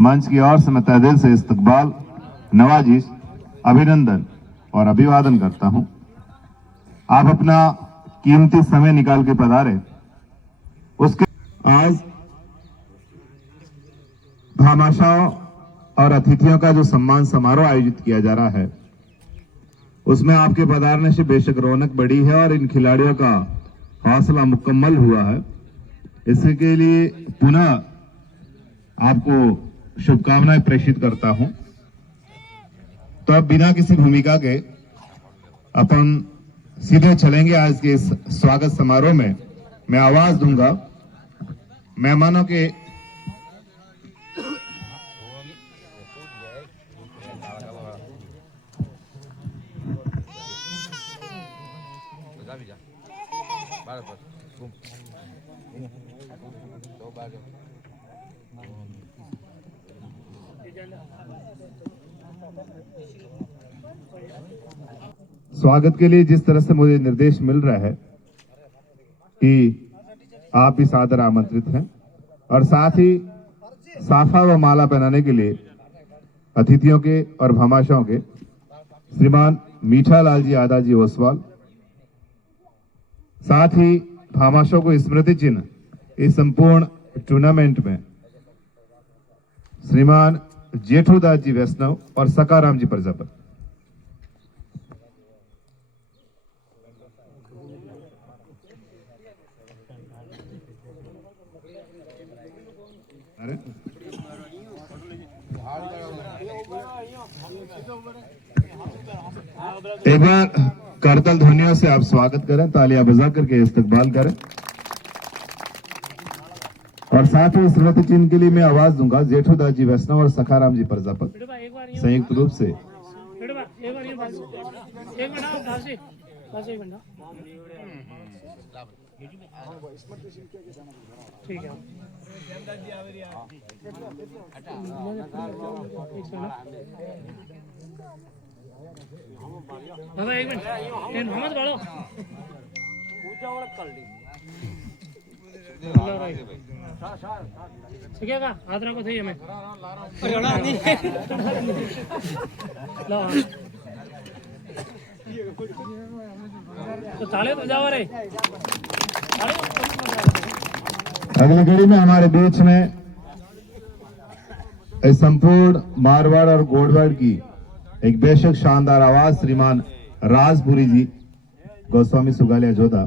मंच की ओर से मैं तहे दिल से इस्तकबाल, नवाजिश, अभिनंदन और अभिवादन करता हूं। आप अपना कीमती समय निकाल के पधारे। उसके आज भामाशाहों और अतिथियों का जो सम्मान समारोह आयोजित किया जा रहा है, उसमें आपके पधारने से बेशक रौनक बढ़ी है और इन खिलाड़ियों का हौसला मुकम्मल हुआ है। इसके लिए पुनः आपको शुभकामनाएं प्रेषित करता हूं। तो अब बिना किसी भूमिका के अपन सीधे चलेंगे आज के इस स्वागत समारोह में। मैं आवाज दूंगा मेहमानों के स्वागत के लिए जिस तरह से मुझे निर्देश मिल रहा है कि आप भी सादर आमंत्रित हैं, और साथ ही साफा व माला पहनाने के लिए अतिथियों के और भामाशाहों के श्रीमान मीठालाल जी आदा जी ओसवाल, साथ ही भामाशाहों को स्मृति चिन्ह इस संपूर्ण टूर्नामेंट में श्रीमान जेठूदास जी वैष्णव और सकाराम जी प्रजापति। एक बार करतल ध्वनियों से आप स्वागत करें, तालियां बजा करके इस्तकबाल करें। और साथ ही स्मृति चिन्ह के लिए मैं आवाज दूंगा जेठूदास जी वैष्णव और सखाराम जी प्रजापति संयुक्त रूप से। ठीक है। बाबा एक मिनट मोहम्मद बाड़ो ठीक है का हाथ रखो थी हमें तो ताले तो जाओ रे। अगली घड़ी में हमारे बीच में इस संपूर्ण मारवाड़ और गोडवाड़ की एक बेशक शानदार आवाज श्रीमान राजपुरी जी गोस्वामी सुगालिया जोधा,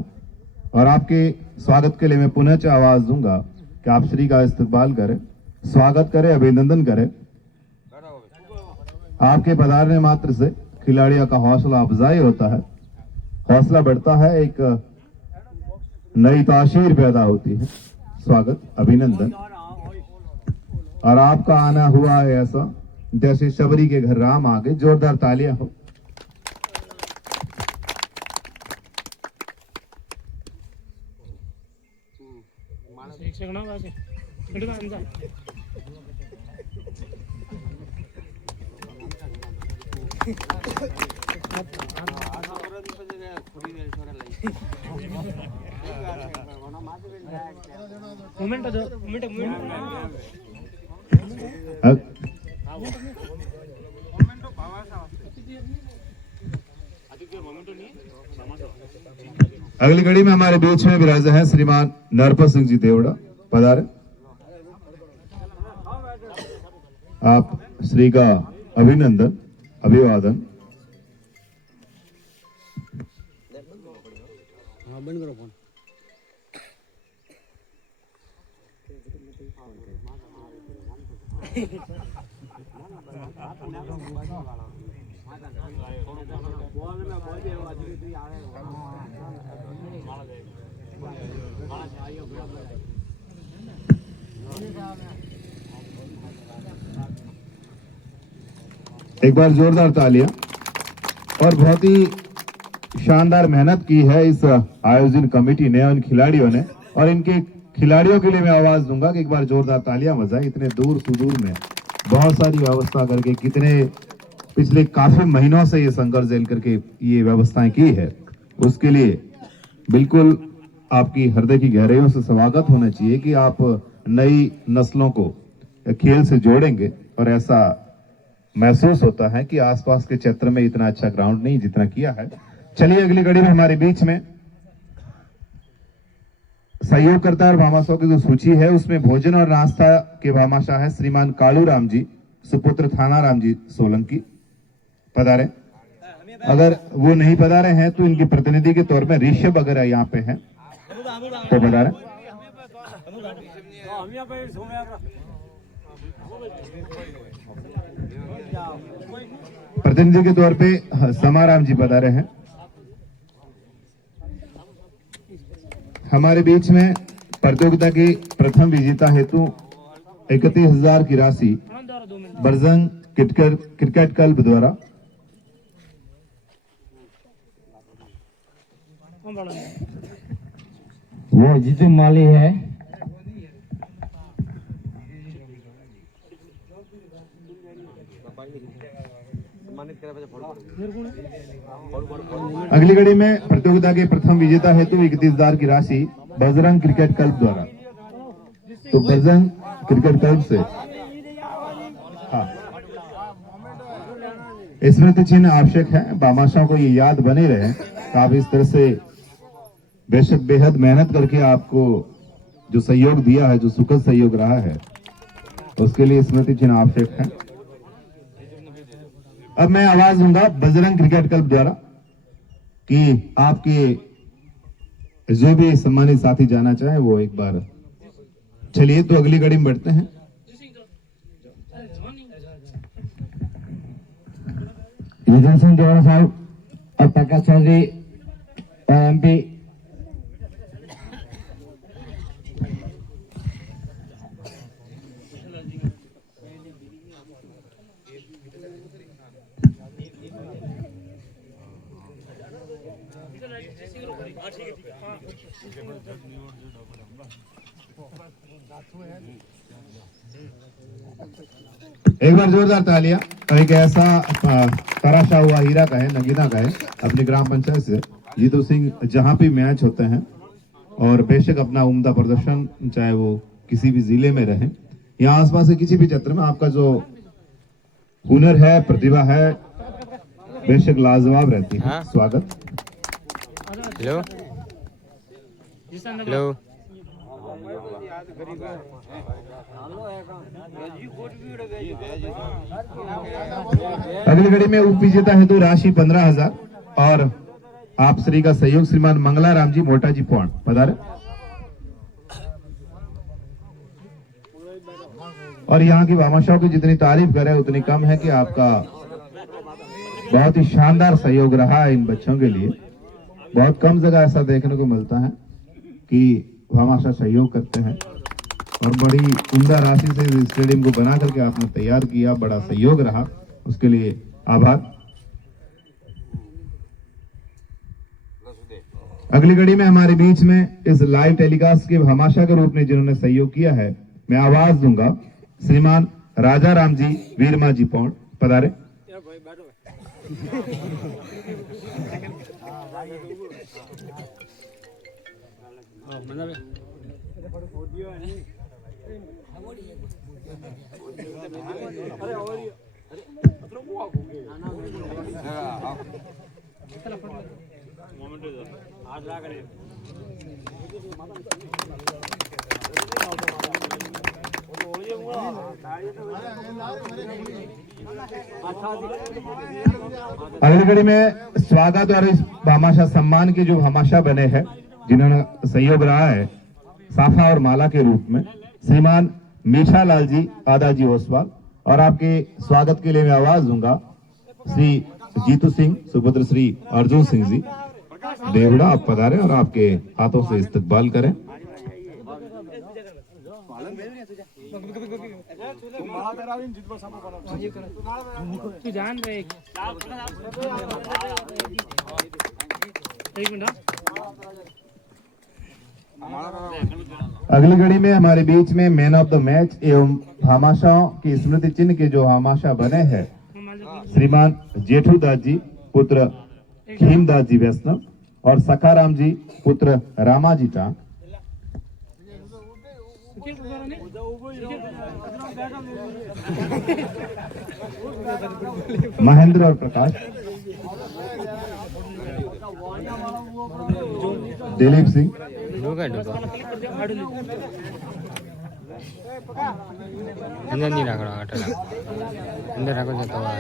और आपके स्वागत के लिए मैं पुनः आवाज दूंगा कि आप श्री का इस्तकबाल करें, स्वागत करें, अभिनंदन करें। आपके पधारने मात्र से खिलाड़ियों का हौसला अफजाई होता है, हौसला बढ़ता है, एक नई ताशीर पैदा होती है। स्वागत, अभिनंदन। और आपका आना हुआ है ऐसा जैसे शबरी के घर राम आ गए। जोरदार तालियां हो। अगली घड़ी में हमारे बीच में विराजे हैं श्रीमान नरपत सिंह जी देवड़ा, पधारे। आप श्री का अभिनंदन, अभिवादन। एक बार जोरदार तालियां। और बहुत ही शानदार मेहनत की है इस आयोजन कमेटी ने, उन खिलाड़ियों ने, और इनके खिलाड़ियों के लिए मैं आवाज दूंगा कि एक बार जोरदार तालियां बजाएं। इतने दूर सुदूर में बहुत सारी व्यवस्था करके, कितने पिछले काफी महीनों से ये संघर्ष झेल करके ये व्यवस्थाएं की है, उसके लिए बिल्कुल आपकी हृदय की गहराइयों से स्वागत होना चाहिए कि आप नई नस्लों को खेल से जोड़ेंगे और ऐसा महसूस होता है कि आसपास के क्षेत्र में इतना अच्छा ग्राउंड नहीं जितना किया है। चलिए अगली कड़ी में हमारे बीच में सहयोगकर्ता और भामाशाह की जो सूची है उसमें भोजन और नाश्ता के भामाशाह है श्रीमान कालू राम जी सुपुत्र थाना राम जी सोलंकी पधारे। अगर वो नहीं पधारे हैं तो इनके प्रतिनिधि के तौर में ऋषभ अगर यहाँ पे हैं तो पधारे। प्रतिनिधि के तौर पे समाराम जी पधारे हैं। हमारे बीच में प्रतियोगिता के प्रथम विजेता हेतु 31,000 की राशि बरजंग क्रिकेट क्लब द्वारा वो जीतू माली है। अगली कड़ी में प्रतियोगिता के प्रथम विजेता हेतु 31,000 की राशि बजरंग क्रिकेट क्लब द्वारा। तो बजरंग क्रिकेट क्लब से हाँ स्मृति चिन्ह आवश्यक है। भामाशाह को ये याद बने रहे। तो आप इस तरह से बेशक बेहद मेहनत करके आपको जो सहयोग दिया है, जो सुखद सहयोग रहा है, उसके लिए स्मृति चिन्ह आवश्यक है। अब मैं आवाज दूंगा बजरंग क्रिकेट क्लब द्वारा कि आपके जो भी सम्मानित साथी जाना चाहे वो एक बार चलिए। तो अगली कड़ी में बढ़ते हैं। विजय सिंह देवड़ा साहब और प्रकाश चौधरी MP। एक बार जोरदार तालियां। एक ऐसा तराशा हुआ हीरा का है, नगीना का है अपनी ग्राम पंचायत से जीतू सिंह, जहां भी मैच होते हैं और बेशक अपना उम्दा प्रदर्शन चाहे वो किसी भी जिले में रहे या आसपास के किसी भी क्षेत्र में, आपका जो हुनर है, प्रतिभा है, बेशक लाजवाब रहती है। स्वागत। Hello hello. अगली घड़ी में उप विजेता हेतु राशि 15,000 और आप श्री का सहयोग श्रीमान मंगला राम जी मोटा जी पौन पधारे। और यहाँ की भामाशाह की जितनी तारीफ करे उतनी कम है कि आपका बहुत ही शानदार सहयोग रहा है इन बच्चों के लिए। बहुत कम जगह ऐसा देखने को मिलता है कि भामाशाह सहयोग करते हैं और बड़ी उम्दा राशि से इस स्टेडियम को बना करके आपने तैयार किया, बड़ा सहयोग रहा, उसके लिए आभार। अगली घड़ी में हमारे बीच में इस लाइव टेलीकास्ट के भामाशाह के रूप में जिन्होंने सहयोग किया है, मैं आवाज दूंगा श्रीमान राजा राम जी वीरमा जी पौन पधारे। अगली घड़ी में स्वागत और इस भामाशाह सम्मान के जो भामाशाह बने हैं जिन्होंने सहयोग रहा है साफा और माला के रूप में, श्रीमान मीठा लाल जी आदा जी ओसवाल। और आपके स्वागत के लिए मैं आवाज दूंगा श्री जीतू सिंह सुपुत्र श्री अर्जुन सिंह जी देवड़ा, आप पधारें और आपके हाथों से इस्तकबाल करें। तू जान रहे एक मिनट। अगली घड़ी में हमारे बीच में मैन ऑफ द मैच एवं भामाशाह की स्मृति चिन्ह के जो भामाशाह बने हैं श्रीमान जेठू दास जी पुत्र खीमदास जी वैष्णव और सखाराम जी पुत्र रामा जी टांग। महेंद्र और प्रकाश, दिलीप सिंह, अंदर नहीं रखो अंदर रखो जाता हुआ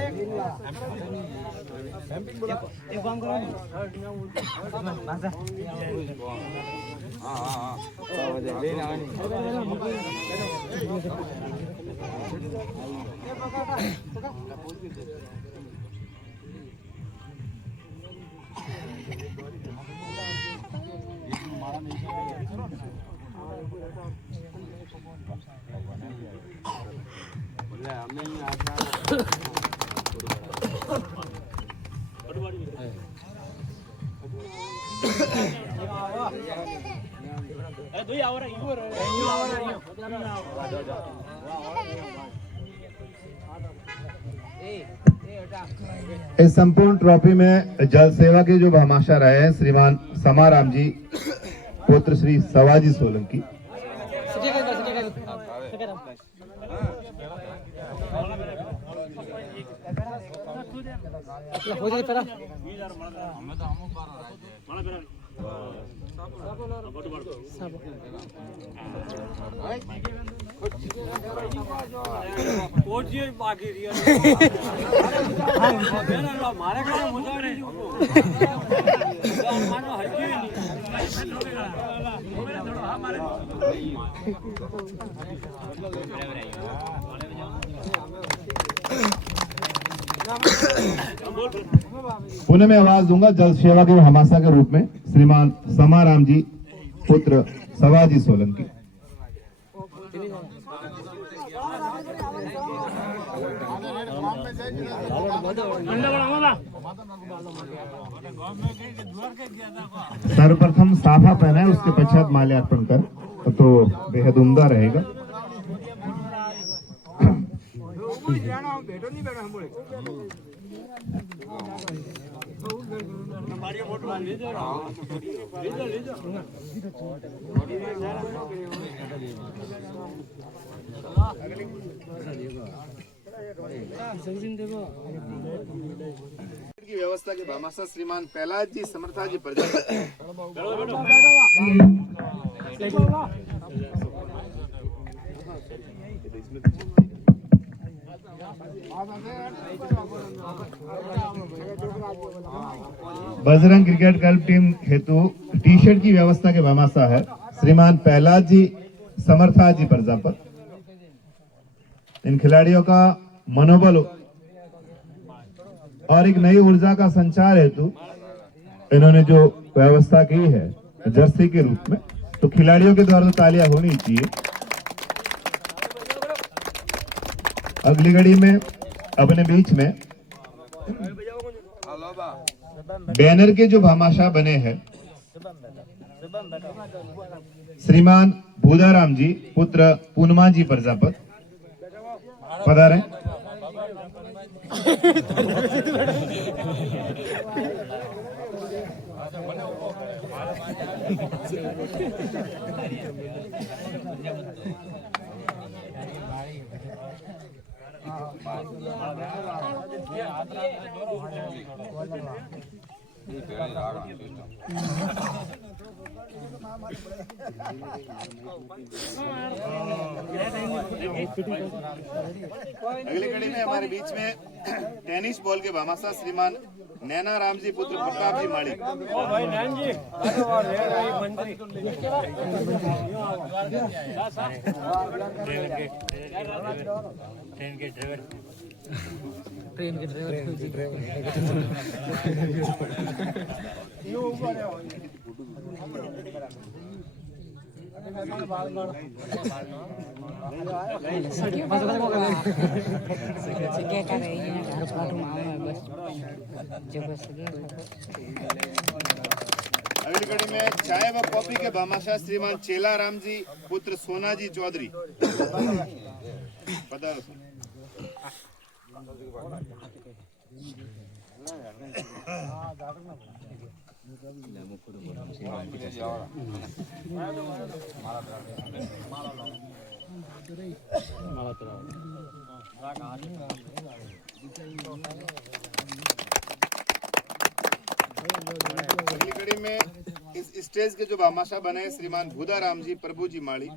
इस संपूर्ण ट्रॉफी में जल सेवा के जो भामाशाह रहे हैं श्रीमान समाराम जी पुत्र श्री सवाजी सोलंकी, पुणे में आवाज दूंगा जल सेवा के भामाशाह के रूप में श्रीमान समाराम जी पुत्र सवाजी सोलंकी। सर्वप्रथम साफा पहना है, उसके पश्चात माल्यार्पण कर तो बेहद उम्दा रहेगा। की व्यवस्था के भामाशाह श्रीमान Pahlaj ji Samartha ji Prajapati. Bajrang cricket club team हेतु टी शर्ट की व्यवस्था के भामाशाह है श्रीमान पहलाज जी समर्था जी प्रजापत। इन खिलाड़ियों का मनोबल और एक नई ऊर्जा का संचार हेतु इन्होंने जो व्यवस्था की है जर्सी के रूप में, तो खिलाड़ियों के द्वारा तो तालियां होनी चाहिए। अगली घड़ी में अपने बीच में बैनर के जो भामाशाह बने हैं श्रीमान भूदाराम जी पुत्र पूनमा जी प्रजापत पधारें। अगली कड़ी में हमारे बीच में टेनिस बॉल के भामाशाह श्रीमान नैना राम जी पुत्र प्रताप जी माड़ी। ट्रेन के ड्राइवर अगली कड़ी में चाय व कॉफी के भामाशाह श्रीमान चेला राम जी पुत्र सोना जी चौधरी पधारो। अगली कड़ी में इस स्टेज के जो भामाशाह बने श्रीमान भूदाराम जी प्रभु जी माली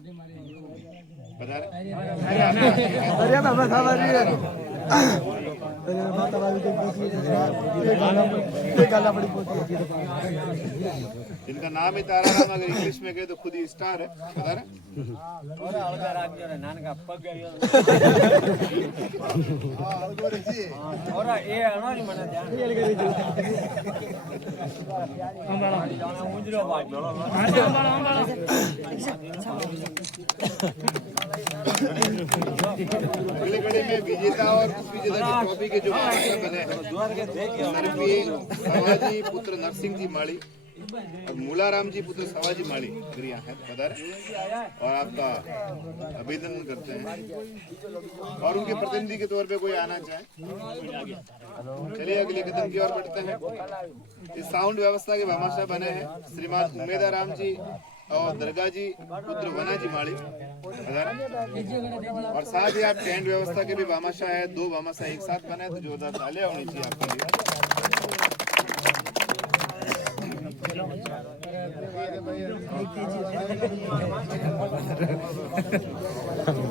इनका नाम ही ताराराम, अगर इंग्लिश में कहे तो खुद ही स्टार है, बता रहे? अगले कड़ी में विजेता और उस विजेता की ट्रॉफी के जो भामाशाह बने हैं सवाजी पुत्र नरसिंह जी माली और मूलाराम जी पुत्र सवाजी माली यहाँ है, बता रहे? और आपका अभिनंदन करते हैं और उनके प्रतिनिधि के तौर पे कोई आना चाहे। चलिए अगले कदम की ओर बढ़ते हैं। इस साउंड व्यवस्था के भामाशाह बने हैं श्रीमान उमेदाराम जी और दरगाह जी पुत्र वना जी माली, और साथ ही आप टेंट व्यवस्था के भी भामाशाह है। 2 भामाशाह एक साथ बने तो जोरदार तालियां होनी चाहिए आपके लिए।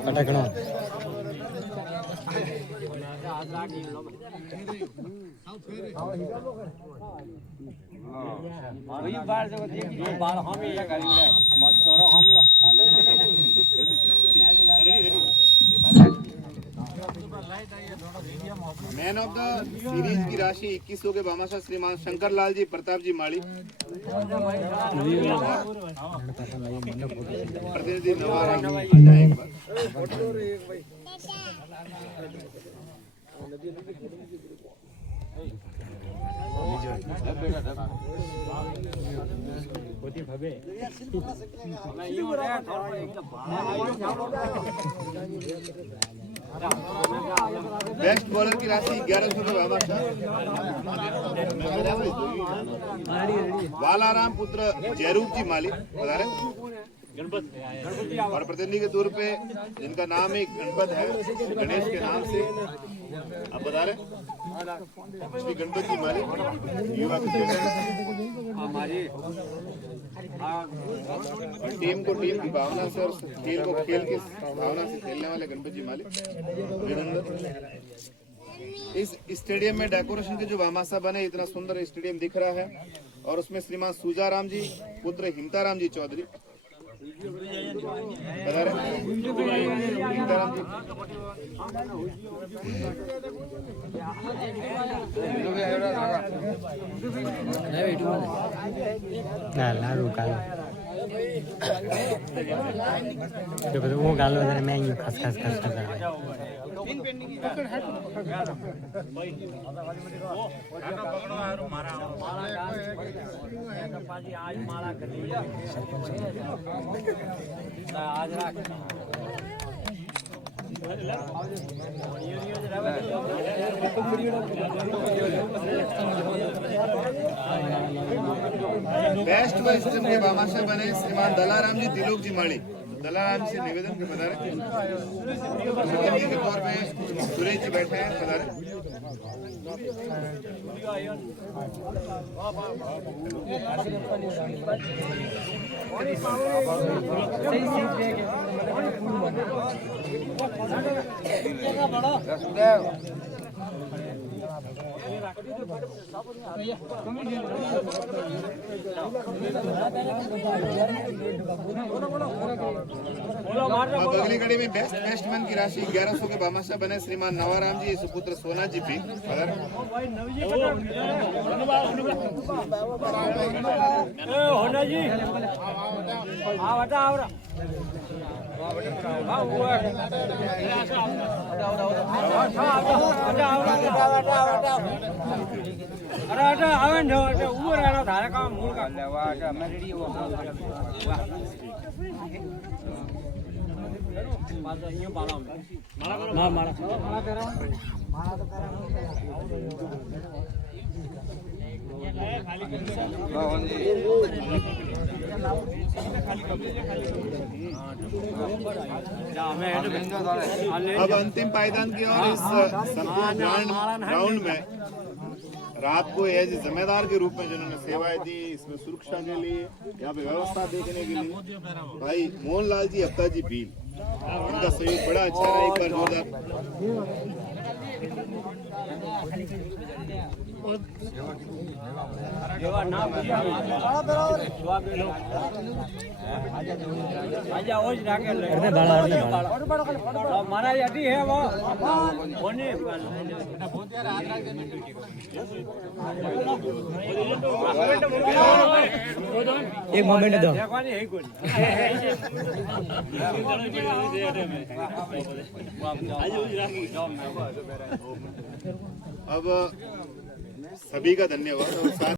पटकना मैन ऑफ द सीरीज की राशि 2100 के भामाशाह श्रीमान शंकर लाल जी प्रताप जी माली, प्रतिनिधि नवाराम जी। बेस्ट बॉलर की राशि 1100 के भामाशाह बालाराम पुत्र जयरूप जी माली, बता रहे? और प्रतिनिधि के तौर पे जिनका नाम ही गणपत है, गणेश के नाम से आप बता रहे? श्री गणपत जी माली युवा टीम को टीम की भावना से और खेल को खेल की भावना से खेलने वाले गणपत जी माली अभिनंदन। इस स्टेडियम में डेकोरेशन के जो भामाशाह बने, इतना सुंदर स्टेडियम दिख रहा है और उसमें श्रीमान सुजाराम जी पुत्र हिमताराम जी चौधरी, हिमताराम जी लारू कालो तो वो गालो जरा मैं यूं खस खस खस कर रहा बेस्ट वेस्ट के भामाशाह बने श्रीमान दलाराम जी तिलोक जी माली, दलाराम से निवेदन के बता रहे के तौर पे सुरेश जी बैठे हैं, बता रहे? अगली कड़ी में बेस्ट बैट्समैन की राशि 1100 के भामाशाह बने श्रीमान नवाराम जी सुपुत्र सोना जी पी, अब अंतिम पायदान की ओर इस संपूर्ण राउंड में रात को एज जिम्मेदार के रूप में जिन्होंने सेवाएं दी, इसमें सुरक्षा के लिए, यहाँ पे व्यवस्था देखने के लिए भाई मोहनलाल जी, अफ्ता जी भील, इनका सहयोग बड़ा अच्छा रहा। एक बार जोरदार एक मोमेंट दो अब सभी का धन्यवाद और साथ